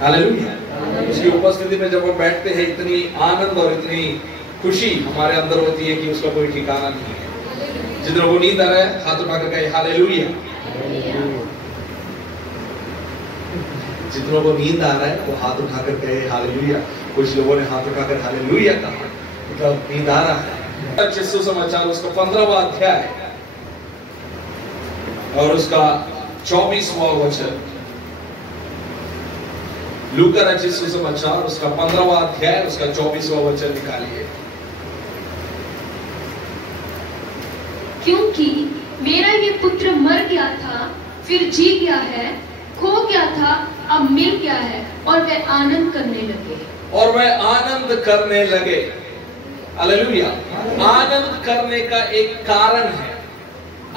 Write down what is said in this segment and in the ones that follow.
Hallelujah. उसकी उपस्थिति में जब हम बैठते हैं इतनी आनंद और इतनी खुशी हमारे अंदर होती है कि उसका कोई ठिकाना नहीं है। जिन लोगों को नींद आ रहा है हाथ उठाकर कहे हालेलुया। जिन लोगों को नींद आ रहा है वो हाथ उठाकर कहे हालेलुया। कुछ लोगों ने हाथ उठाकर हालेलुया कहा, मतलब नींद आ रहा है। सुसमाचार उसका 15वां अध्याय और उसका 24वां वचन। लूका रचित सुसमाचार उसका 15वां अध्याय उसका 24वां वचन निकालिए। क्योंकि मेरा ये पुत्र मर गया था फिर जी गया है, खो गया था अब मिल गया है, और वे आनंद करने लगे। और वे आनंद करने लगे। हालेलुया। आनंद करने का एक कारण है,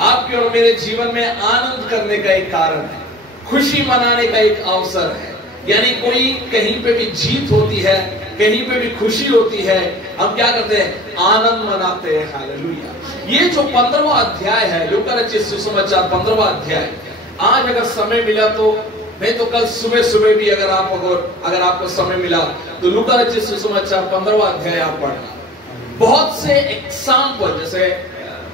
आपके और मेरे जीवन में आनंद करने का एक कारण है, खुशी मनाने का एक अवसर है। यानी कोई कहीं पे भी जीत होती है, कहीं पे भी खुशी होती है, हम क्या करते हैं? आनंद मनाते हैं। हालेलुया। ये जो 15वां अध्याय है लूका रचित सुसमाचार 15वां अध्याय, आज अगर समय मिला तो नहीं तो कल सुबह सुबह भी अगर आपको समय मिला तो लूका रचित सुसमाचार 15वां अध्याय आप पढ़ना। बहुत से एग्जाम्पल, जैसे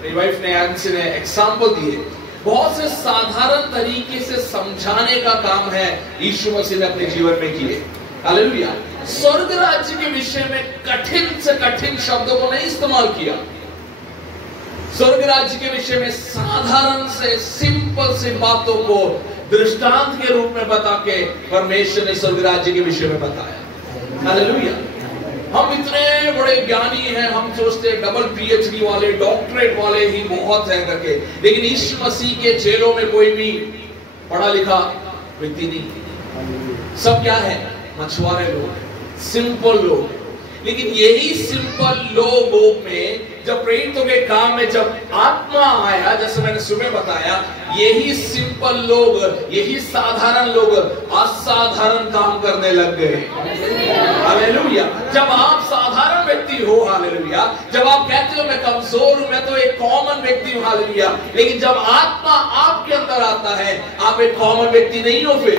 मेरी वाइफ ने एंसी ने एग्जाम्पल दिए, बहुत से साधारण तरीके से समझाने का काम है यीशु मसीह ने अपने जीवन में किए। हालेलुया। स्वर्ग राज्य के विषय में कठिन से कठिन शब्दों को नहीं इस्तेमाल किया। स्वर्ग राज्य के विषय में साधारण से सिंपल से बातों को दृष्टांत के रूप में बता के परमेश्वर ने स्वर्ग राज्य के विषय में बताया। हालेलुया। हम इतने बड़े ज्ञानी हैं, हम सोचते हैं डबल पीएचडी वाले, डॉक्टरेट वाले ही बहुत है करके, लेकिन यीशु मसीह के चेलों में कोई भी पढ़ा लिखा व्यक्ति नहीं। सब क्या है? मछुआरे लोग, सिंपल लोग। लेकिन यही सिंपल लोगों में जब प्रेरितों के काम में जब आत्मा आया, जैसे मैंने सुबह बताया, यही सिंपल लोग, यही साधारण लोग असाधारण काम करने लग गए। हालेलुया। जब आप साधारण व्यक्ति हो, हालेलुया, जब आप कहते हो मैं कमजोर हूं, मैं तो एक कॉमन व्यक्ति हूं, हालेलुया, लेकिन जब आत्मा आपके अंदर आता है, आप एक कॉमन व्यक्ति नहीं हो फिर।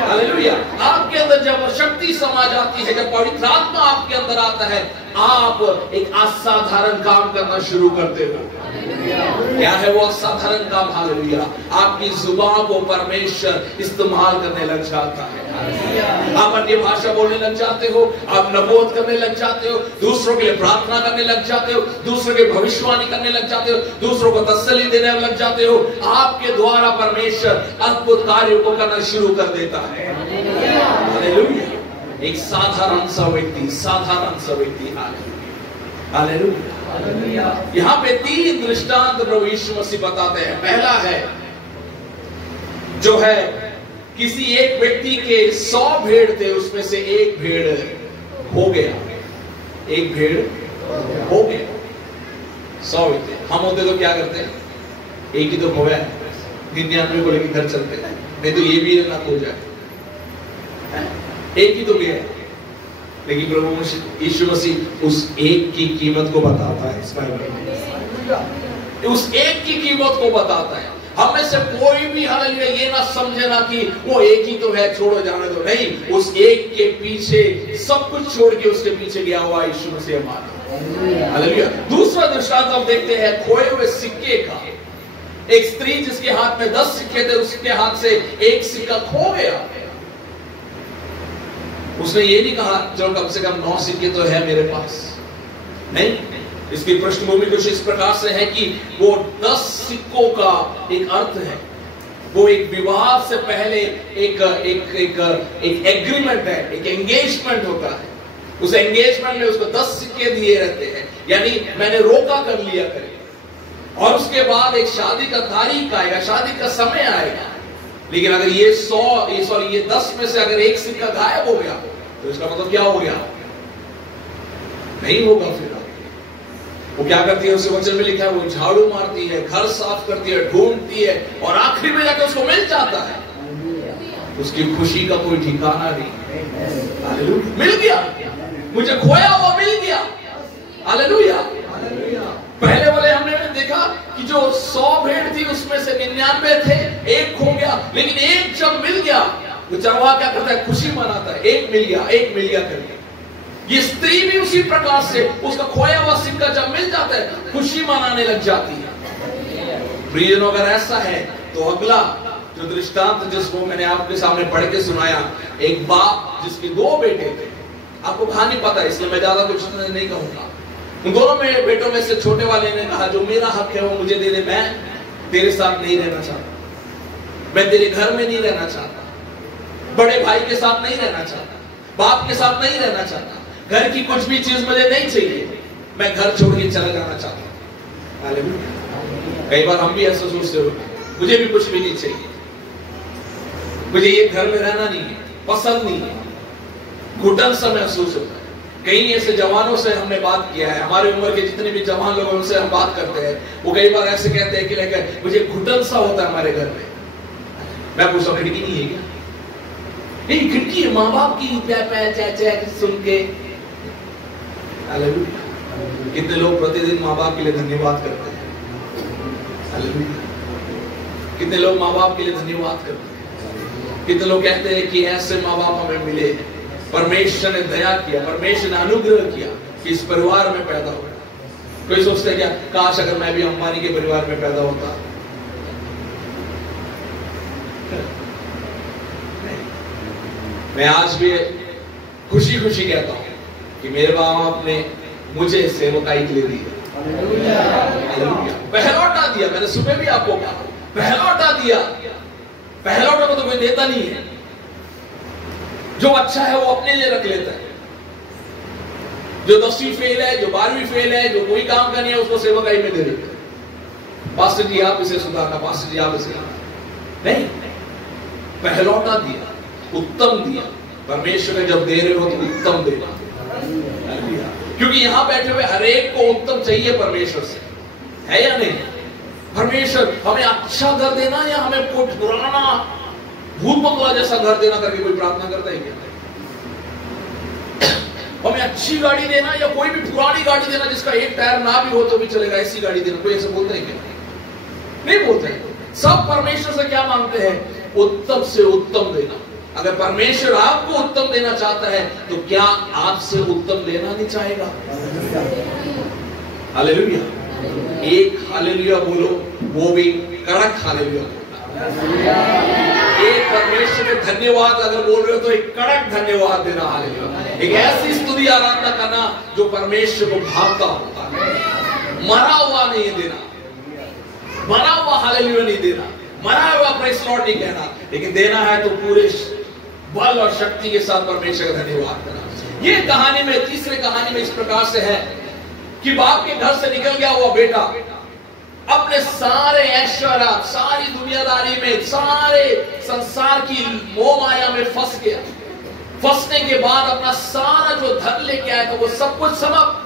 हालेलुया। आपके अंदर जब शक्ति समा जाती है, जब पवित्र आत्मा आपके अंदर आता है, आप एक असाधारण काम करना शुरू करते हो। क्या है वो असाधारण काम? हालेलुया। आपकी जुबान को परमेश्वर इस्तेमाल करने लग जाता है। आप अन्य भाषा बोलने लग जाते हो, आप नबूवत करने लग जाते हो, दूसरों के लिए प्रार्थना करने लग जाते हो, दूसरों की भविष्यवाणी करने लग जाते हो, दूसरों को तसल्ली देने लग जाते हो। आपके द्वारा परमेश्वर अद्भुत कार्यों को करना शुरू कर देता है। हालेलुया। एक साधारण सा व्यक्ति, साधारण सा व्यक्ति। हालेलुया। यहाँ पे 3 दृष्टांत प्रभु यीशु मसीह बताते हैं। पहला है जो है किसी एक व्यक्ति के 100 भेड़ थे, उसमें से एक भेड़ हो गया। एक भेड़ हो गया। 100 थे। हम होते तो क्या करते? एक ही तो हो गया, 99 को लेकर घर चलते हैं, नहीं तो ये भी ना हो जाए। एक ही तो गया, लेकिन प्रभु यीशु मसीह उस एक की कीमत को बताता है। इस बाइबल उस एक की कीमत को बताता है। हम में से कोई भी हालेलुया ये ना समझे ना कि वो एक ही तो है, छोड़ो जाने दो। नहीं, उस एक के पीछे सब कुछ छोड़ के उसके पीछे गया हुआ यीशु मसीह हमारा। हालेलुया। दूसरा दृष्टांत हम देखते हैं खोए हुए सिक्के का। एक स्त्री जिसके हाथ में 10 सिक्के थे, उसके हाथ से एक सिक्का खो गया। उसने ये नहीं कहा चलो कम से कम 9 सिक्के तो है मेरे पास। नहीं, इसकी पृष्ठभूमि कुछ इस प्रकार से है कि वो 10 सिक्कों का एक अर्थ है। वो एक विवाह से पहले एक एग्रीमेंट है, एक एंगेजमेंट होता है। उस एंगेजमेंट में उसको 10 सिक्के दिए रहते हैं, यानी मैंने रोका कर लिया करे। और उसके बाद एक शादी का तारीख आएगा, शादी का समय आएगा। लेकिन अगर ये 10 में से अगर एक सिक्का गायब हो गया तो इसका मतलब क्या हो गया? नहीं होगा फिर। वो क्या करती है? उसे वचन में लिखा है वो झाड़ू मारती है, घर साफ करती है, ढूंढती है, और आखिरी में जाकर उसको मिल जाता है। उसकी खुशी का कोई ठिकाना नहीं। हालेलुया। मिल गया, मुझे खोया हुआ मिल गया। हालेलुया। पहले वाले हमने देखा कि जो 100 भेड़ थी उसमें से 99 थे, एक खो गया, लेकिन एक जब मिल गया तो चरवाहा क्या करता है? खुशी मनाता है, एक मिल गया करके। ये स्त्री भी उसी प्रकार से उसका खोया हुआ सिक्का जब मिल जाता है खुशी मनाने लग जाती है। प्रियजनों, अगर ऐसा है तो अगला जो दृष्टांत जिसको मैंने आपके सामने पढ़ के सुनाया, एक बाप जिसके 2 बेटे थे। आपको कहानी पता है इसलिए मैं ज्यादा कुछ नहीं कहूंगा। उन दोनों में बेटों में से छोटे वाले ने कहा जो मेरा हक है वो मुझे दे दे, मैं तेरे साथ नहीं रहना चाहता, मैं तेरे घर में नहीं रहना चाहता, बड़े भाई के साथ नहीं रहना चाहता, बाप के साथ नहीं रहना चाहता, घर की कुछ भी चीज मुझे नहीं चाहिए, मैं घर छोड़ के चला जाना चाहता हूं। हालेलुया। कई बार हम भी ऐसा सोचते हो, मुझे भी कुछ भी नहीं चाहिए, मुझे ये घर में रहना नहीं है, पसंद नहीं है, घुटन सा महसूस होता है। कई ऐसे जवानों से हमने बात किया है, हमारे उम्र के जितने भी जवान लोग उनसे हम बात करते हैं, वो कई बार ऐसे कहते हैं कि लेकर मुझे घुटन सा होता है हमारे घर में। मैं पूछता खिड़की नहीं है क्या? नहीं, खिड़की है, माँ बाप की सुन के। हालेलुया। कितने लोग प्रतिदिन माँ बाप के लिए धन्यवाद करते हैं? हालेलुया। कितने लोग माँ बाप के लिए धन्यवाद करते हैं? कितने लोग कहते हैं कि ऐसे माँ बाप हमें मिले, परमेश्वर ने दया किया, परमेश्वर ने अनुग्रह किया कि इस परिवार में पैदा हुआ। कोई सोचता है क्या, काश अगर मैं भी अंबानी के परिवार में पैदा होता। मैं आज भी खुशी खुशी कहता हूं कि मेरे बाप ने मुझे सेवकाई के लिए दी, पहलौठा दिया। मैंने सुबह भी आपको कहा, पहलौठा दिया। पहलौठा को तो कोई देता नहीं है, जो अच्छा है वो अपने लिए रख लेता है। जो 10वीं फेल है, जो 12वीं फेल है, जो कोई काम का नहीं है, उसको सेवकाई में दे देता है। पास्टर जी आप इसे सुधारना, पास्टर जी आप इसे नहीं, पहलौठा दिया, उत्तम दिया। परमेश्वर ने जब दे रहे हो तो उत्तम देना, क्योंकि यहां बैठे हुए हर एक को उत्तम चाहिए परमेश्वर से, है या नहीं? परमेश्वर हमें अच्छा घर देना या हमें कुछ पुराना भूत बंगला जैसा घर देना करके कोई प्रार्थना करता है क्या? हमें अच्छी गाड़ी देना या कोई भी पुरानी गाड़ी देना जिसका एक टायर ना भी हो तो भी चलेगा, ऐसी गाड़ी देना, कोई ऐसा बोलता है क्या? नहीं बोलते। सब परमेश्वर से क्या मांगते हैं? उत्तम से उत्तम देना। अगर परमेश्वर आपको उत्तम देना चाहता है तो क्या आपसे उत्तम लेना नहीं चाहेगा? हालेलुया। एक हालेलुया बोलो, वो भी कड़क हालेलुया बोलो। एक परमेश्वर में धन्यवाद अगर बोल रहे हो तो एक कड़क धन्यवाद देना। हालेलुया। एक ऐसी स्तुति आराधना करना जो परमेश्वर को भावता होता है। मरा हुआ नहीं देना, मरा हुआ हालेलुया नहीं देना, मरा हुआ प्रेज़ लॉर्ड नहीं कहना, लेकिन देना है तो पूरे बल और शक्ति के साथ परमेश्वर का धन्यवाद करना। ये कहानी में, तीसरे कहानी में इस प्रकार से है कि बाप के घर से निकल गया हुआ बेटा अपने सारे ऐश्वर्य, सारी दुनियादारी में, सारे संसार की मोह माया में फंस गया। फंसने के बाद अपना सारा जो धन लेके आया था वो सब कुछ समाप्त।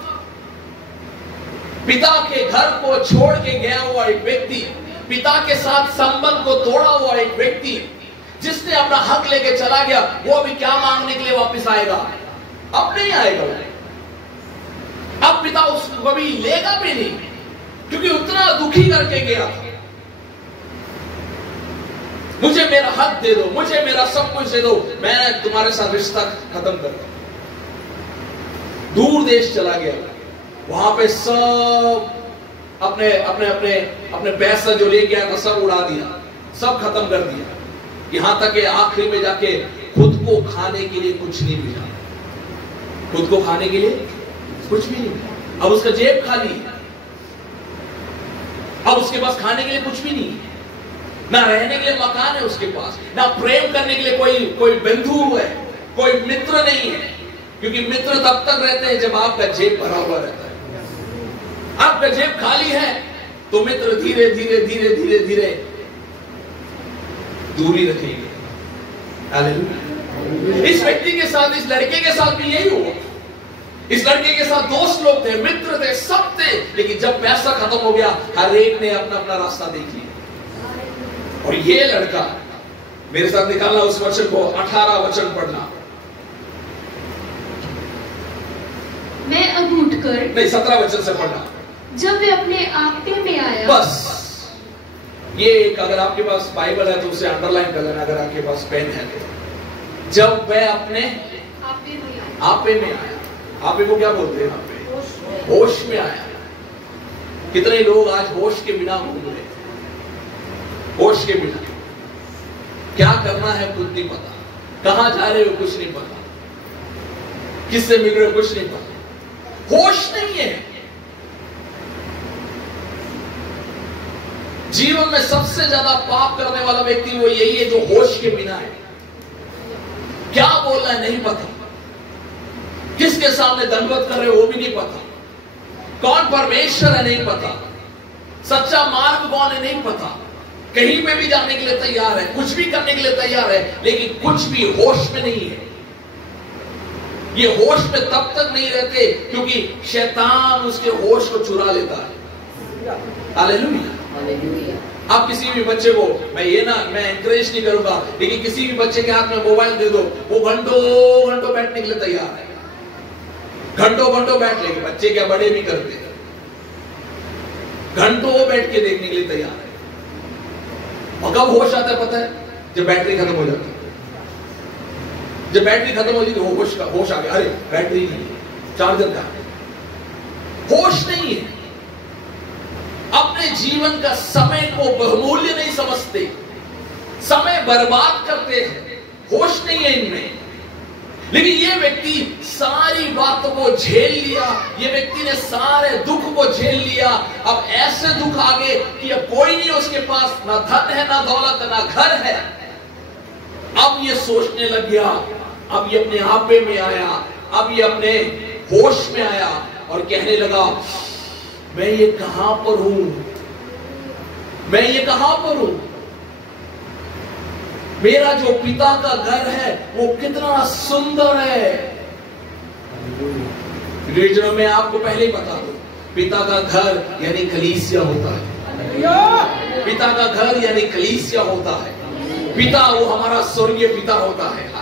पिता के घर को छोड़ के गया हुआ एक व्यक्ति, पिता के साथ संबंध को तोड़ा हुआ एक व्यक्ति, जिसने अपना हक लेके चला गया, वो अभी क्या मांगने के लिए वापस आएगा? अब नहीं आएगा वो। अब पिता उसको कभी लेगा भी नहीं, क्योंकि उतना दुखी करके गया था। मुझे मेरा हक दे दो, मुझे मेरा सब कुछ दे दो, मैं तुम्हारे साथ रिश्ता खत्म कर दूं। दूर देश चला गया, वहां पे सब अपने अपने अपने अपने पैसा जो लेके आया था सब उड़ा दिया, सब खत्म कर दिया। यहां तक कि आखिरी में जाके खुद को खाने के लिए कुछ नहीं मिला, खुद को खाने के लिए कुछ भी नहीं मिला। अब उसका जेब खाली है, अब उसके पास खाने के लिए कुछ भी नहीं है, ना रहने के लिए मकान है उसके पास, ना प्रेम करने के लिए कोई बंधु है, कोई मित्र नहीं है, क्योंकि मित्र तब तक रहते हैं जब आपका जेब भरा हुआ रहता है। आपका जेब खाली है तो मित्र धीरे धीरे धीरे धीरे धीरे दूरी रखेंगे। हालेलुया। इस व्यक्ति के साथ, इस लड़के के साथ भी यही हुआ। इस लड़के के साथ दोस्त लोग थे, मित्र थे, सब थे, लेकिन जब पैसा खत्म हो गया हर एक ने अपना अपना रास्ता देख लिया। और ये लड़का, मेरे साथ निकालना उस वचन को, 18 वचन पढ़ना। मैं अब उठकर, नहीं 17 वचन से पढ़ना। जब वे अपने आपे में आया, बस ये एक, अगर आपके पास बाइबल है तो उसे अंडरलाइन कर लेना, अगर आपके पास पेन है तो। जब वह अपने आपे में आया। आपे को क्या बोलते हैं? होश में आया। कितने लोग आज होश के बिना घूम रहे हैं? होश के बिना क्या करना है कुछ नहीं पता, कहां जा रहे हो कुछ नहीं पता, किससे मिल रहे हो कुछ नहीं पता, होश नहीं है। जीवन में सबसे ज्यादा पाप करने वाला व्यक्ति वो यही है जो होश के बिना है। क्या बोलना है नहीं पता, किसके सामने दंडवत कर रहे हो वो भी नहीं पता, कौन परमेश्वर है नहीं पता, सच्चा मार्ग कौन है नहीं पता, कहीं पे भी जाने के लिए तैयार है, कुछ भी करने के लिए तैयार है, लेकिन कुछ भी होश में नहीं है। ये होश में तब तक नहीं रहते क्योंकि शैतान उसके होश को चुरा लेता है। हालेलुया। आप किसी भी बच्चे को, मैं एनकरेज नहीं करूंगा, लेकिन किसी भी बच्चे के हाथ में मोबाइल दे दो, वो घंटों घंटों बैठने के लिए तैयार है, घंटों घंटों बैठ लेंगे। बच्चे क्या बड़े भी करते हैं, घंटों बैठ के देखने के लिए तैयार है। और कब होश आता है पता है? जब बैटरी खत्म हो जाती है। जब बैटरी खत्म हो जाती है होश आ गया, अरे बैटरी नहीं, चार्जर का होश नहीं है। अपने जीवन का समय को बहुमूल्य नहीं समझते, समय बर्बाद करते हैं, होश नहीं है इनमें। लेकिन ये व्यक्ति सारी बातों को झेल लिया, ये व्यक्ति ने सारे दुख को झेल लिया। अब ऐसे दुख आ गए कि अब कोई नहीं उसके पास, ना धन है, ना दौलत है, ना घर है। अब ये सोचने लग गया, अब ये अपने आपे में आया, अब ये अपने होश में आया और कहने लगा, मैं ये कहां पर हूं, मैं ये कहां पर हूं, मेरा जो पिता का घर है वो कितना सुंदर है। रिलीजन में आपको पहले ही बता दो, पिता का घर यानी कलीसिया होता है। पिता का घर यानी कलीसिया होता है। पिता वो हमारा स्वर्गीय पिता होता है।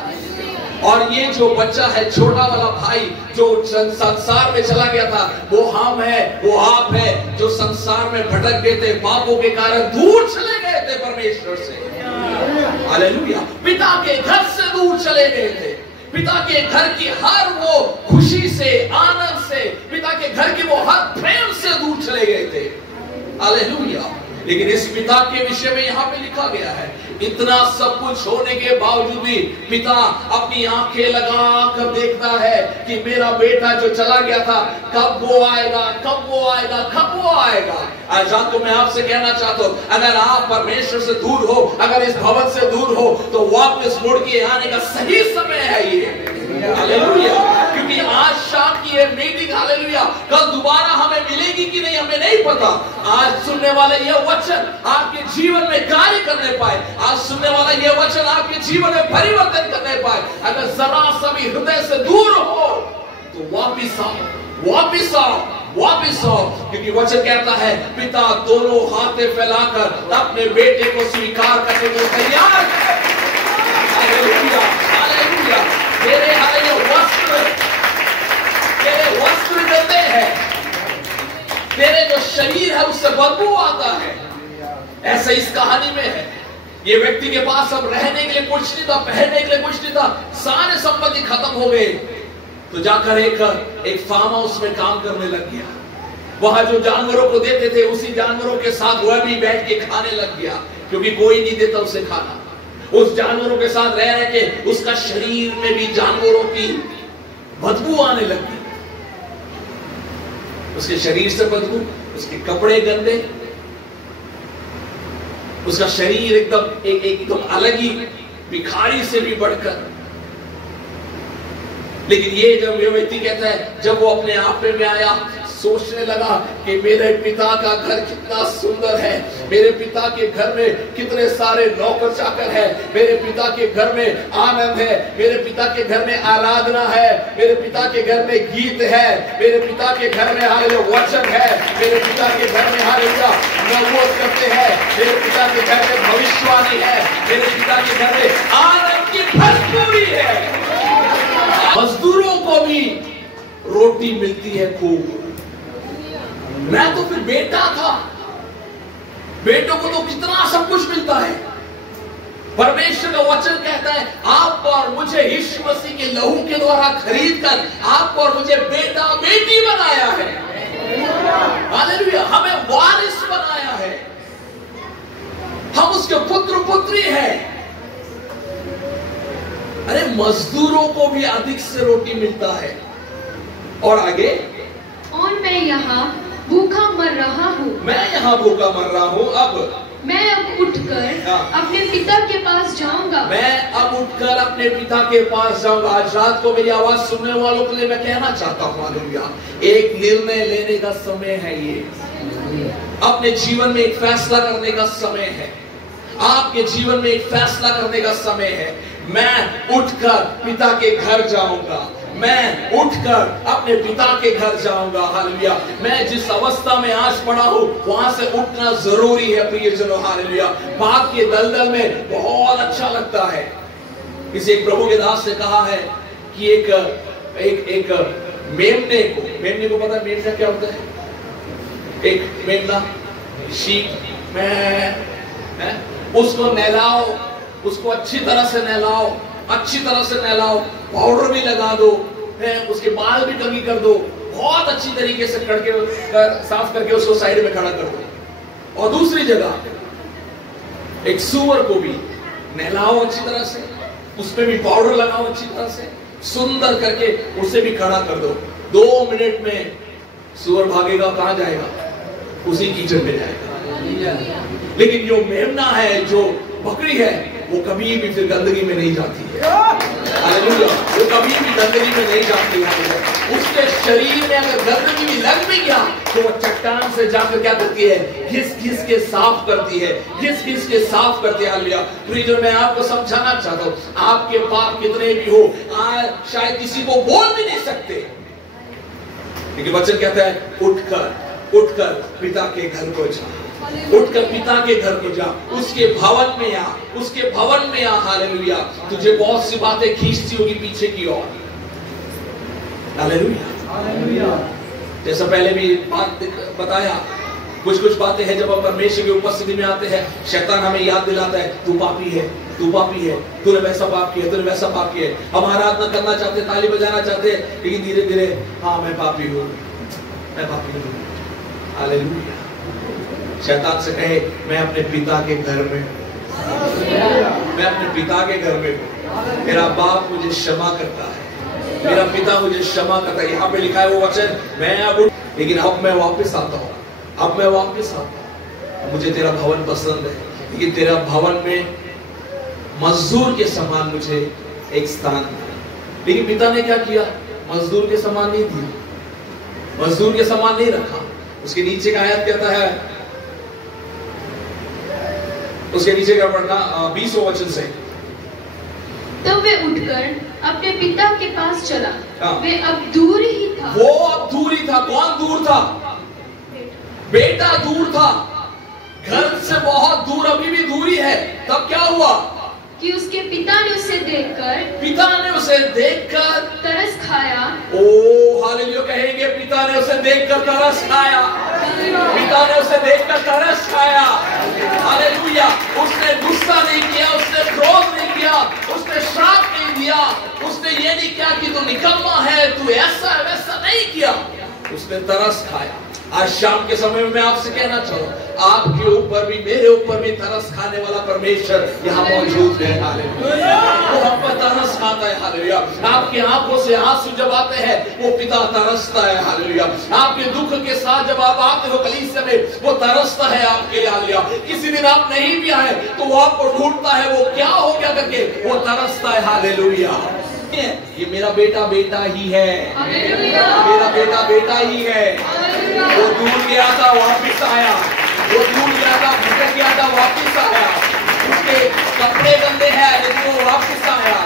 और ये जो बच्चा है, छोटा वाला भाई जो संसार में चला गया था, वो हम है, वो आप है, जो संसार में भटक गए थे, पापों के कारण दूर चले गए थे परमेश्वर से। हालेलुया। पिता के घर से दूर चले गए थे, पिता के घर की हर वो खुशी से, आनंद से, पिता के घर की वो हर प्रेम से दूर चले गए थे। हालेलुया। लेकिन इस पिता के विषय में यहाँ पे लिखा गया है, इतना सब कुछ होने के बावजूद भी पिता अपनी आंखें लगा कर देखता है कि मेरा बेटा जो चला गया था, कब वो आएगा, कब वो आएगा, कब वो आएगा। आज रात को मैं आपसे कहना चाहता हूं, अगर आप परमेश्वर से दूर हो, अगर इस भवन से दूर हो, तो वापस मुड़ के आने का सही समय है ये। हालेलुया। क्योंकि आज शाम की ये मीटिंग, हालेलुया, कल दोबारा हमें मिलेगी कि नहीं हमें नहीं पता। आज सुनने वाले ये वचन आपके जीवन में कार्य करने पाए, आज सुनने वाला ये वचन आपके जीवन में परिवर्तन करने पाए। अगर जरा सभी हृदय से दूर हो तो वापिस आओ, वापिस आओ, वापिस आओ। क्योंकि वचन कहता है, पिता दोनों हाथें फैलाकर अपने बेटे को स्वीकार करने को तैयार है। Hallelujah, hallelujah. तेरे वस्त्र गंदे हैं, तेरे जो शरीर है उससे बदबू आता है। ऐसा इस कहानी में है। ये व्यक्ति के पास अब रहने के लिए कुछ नहीं था, पहनने के लिए कुछ नहीं था, सारे संपत्ति खत्म हो गए। तो जाकर एक फार्म हाउस में काम करने लग गया। वहां जो जानवरों को देते थे उसी जानवरों के साथ वह भी बैठ के खाने लग गया, क्योंकि कोई नहीं देता उसे खाना। उस जानवरों के साथ रह रह के उसका शरीर में भी जानवरों की बदबू आने लगी। उसके शरीर से बदबू, उसके कपड़े गंदे, उसका शरीर एकदम अलग ही, भिखारी से भी बढ़कर। लेकिन ये जब ये व्यक्ति कहता है, जब वो अपने आपे में आया, सोचने लगा कि मेरे पिता का घर कितना सुंदर है, मेरे पिता के घर में कितने सारे नौकर चाकर है, मेरे पिता के घर में आनंद है, मेरे पिता के घर में आराधना है, मेरे पिता के घर में गीत है, मेरे पिता के घर में हालेलुया वचन है, मेरे पिता के घर में हालेलुया नबूवत करते हैं, मेरे पिता के घर में भविष्यवाणी है, मेरे पिता के घर में आनंद की भरपूरी है। मजदूरों को भी रोटी मिलती है खूब। मैं तो फिर बेटा था, बेटों को तो कितना सब कुछ मिलता है, परमेश्वर का वचन कहता है आप और मुझे यीशु मसीह के लहू के द्वारा खरीद कर आप और मुझे बेटा बेटी बनाया है। हालेलुया, हमें वारिस बनाया है, हम उसके पुत्र पुत्री हैं। अरे मजदूरों को भी अधिक से रोटी मिलता है। और आगे, और मैं यहाँ भूखा मर रहा हूँ, मैं यहाँ भूखा मर रहा हूँ, अब मैं अब उठकर अपने पिता के पास जाऊंगा। मैं अब उठकर अपने पिता के पास जाऊंगा। आज रात को मेरी आवाज सुनने वालों के लिए मैं कहना चाहता हूँ, हालेलुया, एक निर्णय लेने का समय है। ये अपने जीवन में एक फैसला करने का समय है। आपके जीवन में एक फैसला करने का समय है। मैं उठकर पिता के घर जाऊंगा, मैं उठकर अपने पिता के घर जाऊंगा। हालेलुया, मैं जिस अवस्था में आज पड़ा हूं वहां से उठना जरूरी है प्रियजनों। हालेलुया, पाप के दलदल में बहुत अच्छा लगता है। किसी एक प्रभु के दास ने कहा है कि एक मेमने को पता है मेमना क्या होता है? एक मेमना, शीप, उसको नहलाओ, उसको अच्छी तरह से नहलाओ, अच्छी तरह से नहलाओ, पाउडर भी लगा दो, उसके बाल भी कंघी कर दो, बहुत अच्छी तरीके से साफ करके उसको साइड में खड़ा कर दो। और दूसरी जगह एक सूअर को भी नहलाओ अच्छी तरह से, उसपे भी पाउडर लगाओ अच्छी तरह से, सुंदर करके उसे भी खड़ा कर दो। 2 मिनट में सूअर भागेगा, कहां जाएगा? उसी कीचड़ में जाएगा। लेकिन जो मेमना है, जो बकरी है, वो कभी भी फिर गंदगी में नहीं जाती है। हालेलुया, वो कभी भी गंदगी में नहीं जाती है। उसके शरीर में अगर गंदगी भी लग भी गया तो वो चट्टान से जाकर क्या करती है? घिस घिस के साफ करती है, घिस घिस के साफ करती है। हालेलुया, प्रिय, मैं आपको समझाना चाहता हूँ, आपके पाप कितने भी हो, आज शायद किसी को बोल भी नहीं सकते, लेकिन वचन कहता है उठकर पिता के घर को जा, उठकर पिता के घर को जा, उसके भवन में आ, उसके भवन में आ। हालेलुया, तुझे बहुत सी बातें खींचती होगी पीछे की ओर। हालेलुया, जैसा पहले भी बात बताया, कुछ बातें हैं जब हम परमेश्वर की उपस्थिति में आते हैं, शैतान हमें याद दिलाता है तू पापी है, तू पापी है, तूने वैसा पाप किया, तूने वैसा पाप किया। हम आराधना करना चाहते, ताली बजाना चाहते, लेकिन धीरे धीरे हाँ मैं पापी हूँ, मैं पापी हूँ। हालेलुया, शैतान से कहे मैं अपने पिता के घर में, मैं अपने पिता के घर में हूँ, मेरा बाप मुझे क्षमा करता है, मेरा पिता मुझे क्षमा करता है। यहाँ पे लिखा है वो वचन, मैं अब लेकिन अब मैं वापस आता हूँ, अब मैं वापस आता हूँ, मुझे तेरा भवन पसंद है, लेकिन तेरा भवन में मजदूर के समान मुझे एक स्थान है। लेकिन पिता ने क्या किया? मजदूर के समान नहीं दिया, मजदूर के समान नहीं रखा। उसके नीचे का आयत कहता है, उसके नीचे का पढ़ना 20वां वचन से, तब वे उठकर अपने पिता के पास चला। वे अब दूर ही था, वो अब दूर ही था। कौन दूर था? बेटा दूर था, घर से बहुत दूर, अभी भी दूरी है। तब क्या हुआ कि उसके पिता ने उसे देखकर तरस खाया। ओ हालेलुया, कहेंगे पिता ने उसे देखकर तरस खाया, पिता ने उसे देखकर तरस खाया। हालेलुया, उसने गुस्सा नहीं किया, उसने क्रोध नहीं किया, उसने श्राप नहीं दिया, उसने ये नहीं किया कि तू निकम्मा है, तू ऐसा है वैसा नहीं किया, उसने तरस खाया। आज शाम के समय में मैं आपसे कहना चाहूँ, आपके ऊपर भी मेरे ऊपर भी तरस खाने वाला परमेश्वर यहाँ मौजूद है। हालेलुया, वो हम पर तरस खाता है। हालेलुया, आपकी आंखों से आंसू जब आते हैं वो पिता तरसता है। हालेलुया, आपके दुख के साथ जब आप आते हो कलीसिया में, वो तरसता है आपके लिए। हालेलुया, किसी दिन आप नहीं भी आए तो वो आपको ढूंढता है, वो क्या हो गया करके वो तरसता है। हालेलुया, ये मेरा बेटा बेटा ही है, मेरा बेटा बेटा ही है। वो दूर गया था वापिस आया, वो दूर गया था, भटक गया था, वापिस आया। उसके कपड़े गंदे हैं लेकिन वो वापिस आया,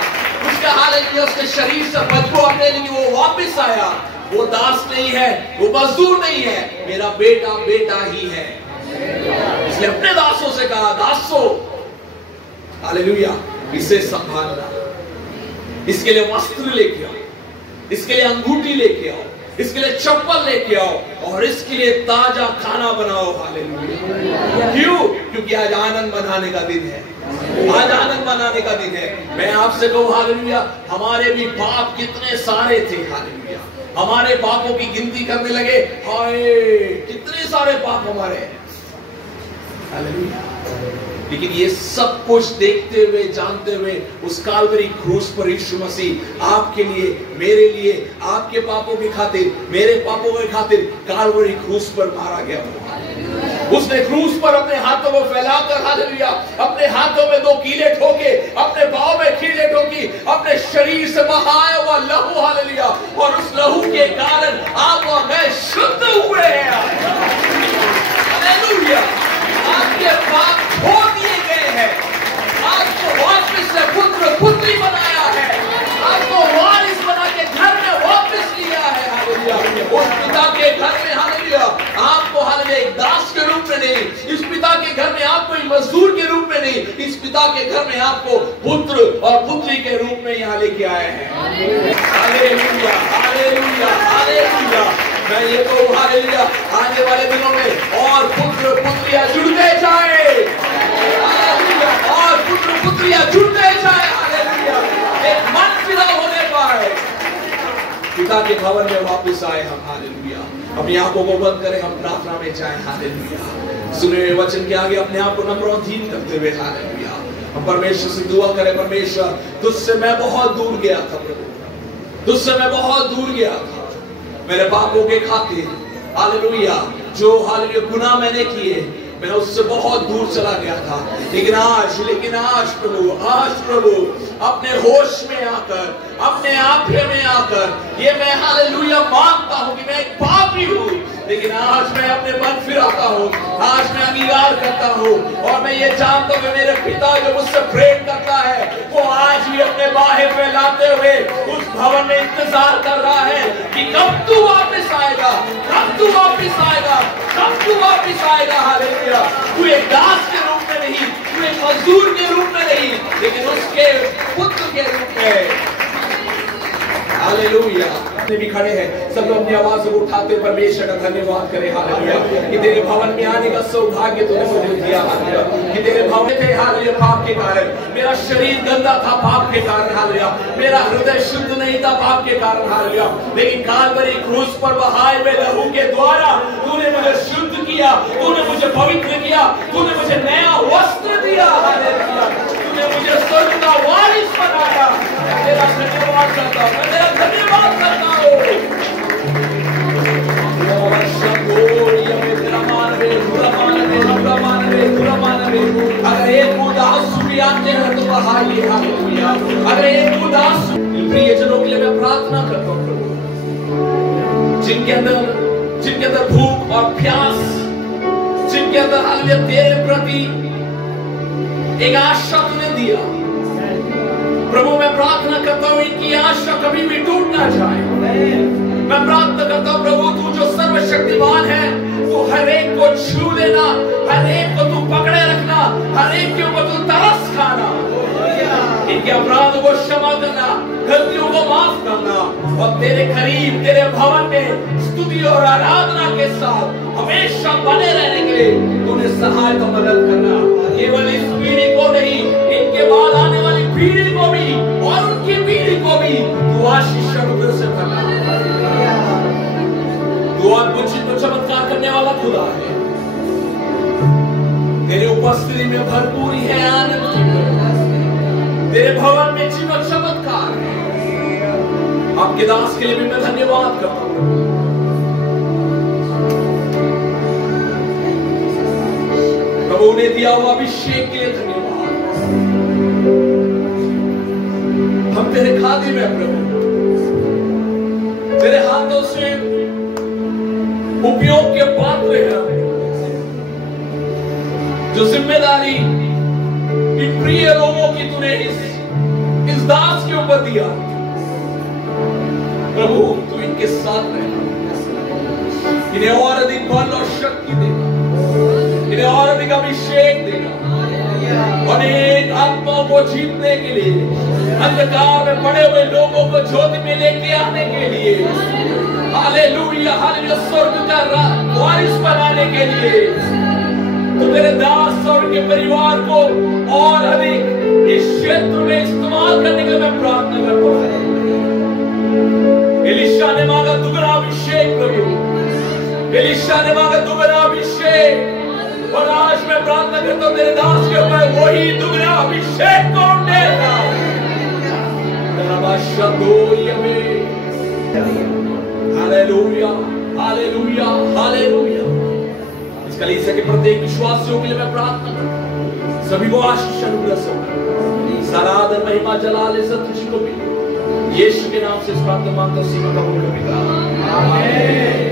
उसका हाल है कि उसके शरीर से बदबू आने लेकिन वो वापिस आया। वो दास नहीं है, वो मजदूर नहीं है, मेरा बेटा बेटा ही है। इसलिए अपने दासों से कहा, दासों हालेलुया, इसे संभालना, इसके लिए वस्त्र लेके आओ, इसके लिए अंगूठी लेके आओ, इसके लिए चप्पल लेके आओ और इसके लिए ताजा खाना बनाओ। हालेलुया, क्यों? क्योंकि आज आनंद मनाने का दिन है, आज आनंद मनाने का दिन है। मैं आपसे कहूं हालेलुया, हमारे भी पाप कितने सारे थे हालेलुया, हमारे पापों की गिनती करने लगे, हाय कितने सारे पाप हमारे हैं हालेलुया। लेकिन ये सब कुछ देखते हुए जानते हुए उस काल्वरी क्रूस पर यीशु मसीह आपके लिए, मेरे लिए, आपके पापों की खातिर, मेरे पापों की खातिर काल्वरी क्रूस पर मारा गया। उसने क्रूस पर अपने हाथों को फैलाकर हालेलुया, अपने हाथों में 2 कीले ठोके, अपने पांव में कीले ठोकी, अपने शरीर से बहाया हुआ लहू हालेलुया, और उस लहू के कारण आप और मैं शुद्ध हुए हैं हालेलुया। आपके पाप धो दिए गए हैं, आपको वापस से पुत्र पुत्री बनाया है, आपको वारिस बना के घर में वापस लिया है हालेलुया। उस पिता के घर में हालेलुया आपको हालेलुया एक दास के रूप में नहीं, इस पिता के घर में आपको एक मजदूर के रूप में नहीं, इस पिता के घर में आपको पुत्र और पुत्री के रूप में यहाँ लेके आए हैं हालेलुया हालेलुया हालेलुया। मैं ये कहूँ हालेलुया, आने वाले दिनों में और पुत्र पुत्रियां जुड़ते जाए हालेलुया, और पुत्र पुत्रियां जुड़ते जाए हालेलुया, एक मन फिरा होने पाए, पिता के भवन में वापस आए हम हालेलुया। अपनी आंखों को बंद करें, हम प्रार्थना में जाएं हालेलुया। सुने हुए वचन के आगे अपने आप को नम्र और दीन करते हुए हालेलुया हम परमेश्वर से दुआ करें, परमेश्वर तुझसे मैं बहुत दूर गया था प्रभु, तुझसे मैं बहुत दूर गया था मेरे पापों के खातिर हालेलुया, जो हालेलुया गुनाह मैंने किए, मैं उससे बहुत दूर चला गया था। लेकिन आज प्रभु अपने होश में आकर, अपने आपे में आकर ये मैं हालेलुया मानता हूं कि मैं एक पापी हूं, लेकिन आज मैं अपने मन फिराता हूं, आज मैं अंगीकार करता हूं, और मैं ये जानता हूं कि मेरे पिता जो मुझसे प्रेम करता है वो आज भी अपने बाहें फैलाते हुए उस भवन में इंतजार कर रहा है कि कब तू वापस आएगा, कब तू वापस आएगा, कब तू वापस आएगा हालेलुया। तू एक दास के रूप में नहीं, तू एक मजदूर के रूप में नहीं, लेकिन उसके पुत्र के रूप में हालेलुया। भी खड़े हैं, सब लोग अपनी आवाज को उठाते परमेश्वर का धन्यवाद करें हालेलुया कि तेरे भवन में आने का सौभाग्य तूने मुझे दिया हालेलुया, कि तेरे भवन थे हालेलुया पाप के कारण, मेरा शरीर गंदा था पाप के कारण हालेलुया, मेरा हृदय शुद्ध नहीं था पाप के कारण हालेलुया, लेकिन काल्वरी क्रूस पर बहाए हुए लहू के द्वारा तूने मुझे शुद्ध किया, तूने मुझे पवित्र किया, तूने मुझे नया वस्त्र दिया हालेलुया, तूने मुझे स्वर्ग का वारिस बनाया। मैं तेरा धन्यवाद करता हूं, मैं तेरा धन्यवाद करता हूं। अगर एक उदास भी आते हैं तो बहाइए हालेलुया, अगर एक उदास प्रियजनों के लिए मैं प्रार्थना करता हूं प्रभु, जिनके अंदर भूख और प्यास, जिनके अंदर हालेलुया तेरे प्रति एक आशा तूने दिया प्रभु, मैं प्रार्थना करता हूं इनकी आशा कभी भी टूट ना जाए। मैं प्रार्थना करता हूं प्रभु, तू जो सर्वशक्तिमान है, तू हर एक को छू लेना, हर एक को तू पकड़े रखना, हर एक के ऊपर तू तरस खाना, इनके अपराधों को क्षमा करना, गलतियों को माफ करना, और तेरे करीब तेरे भवन में स्तुति और आराधना के साथ हमेशा बने रहने के लिए तूने सहायता मदद करना। केवल इस पीढ़ी को नहीं, इनके बाद आने वाली पीढ़ी को भी और उनकी पीढ़ी को भी तू आशीष अनुग्रह से भरना। तू अद्भुत चमत्कार करने वाला खुदा है, तेरी उपस्थिति में भरपूरी है आनंद की, तेरे भवन में जीवन चमत्कार है। आपके दास के लिए भी मैं धन्यवाद करता हूं प्रभु, ने दिया हुआ अभिषेक के लिए धन्यवाद। हम तेरे खादी में प्रभु, तेरे हाथों से उपयोग के पात्र हैं, जो जिम्मेदारी इन प्रिय लोगों की तूने इस दास के ऊपर दिया प्रभु, तू इनके साथ रहना, इन्हें और अधिक बल और शक्ति देना, इन्हें और अधिक अभिषेक देना, अनेक आत्माओं को जीतने के लिए, अंधकार में पड़े हुए लोगों को ज्योति में लेके आने के लिए, हालेलुया हालेलुया, स्वर्ग का वारिस बनाने के लिए तो तेरे दास और उनके परिवार को और अधिक इस क्षेत्र में इस्तेमाल करने के लिए मैं प्रार्थना करता हूं। एलिशा ने मांगा दुगना अभिषेक प्रभु, एलिशा ने मांगा दुगना अभिषेक, और आज मैं प्रार्थना करता हूं तेरे दास के ऊपर वही दुगना अभिषेक को देना। Hallelujah, hallelujah, hallelujah. इस कलीसिया के प्रत्येक विश्वासियों के लिए मैं प्रार्थना करता हूं, सभी को आशीष अनुग्रह से सारा आदर महिमा जलाल इज्जत तुझी को भी, यीशु के नाम से इस प्रार्थना मांगता हूं, सीमा का पिता, आमीन।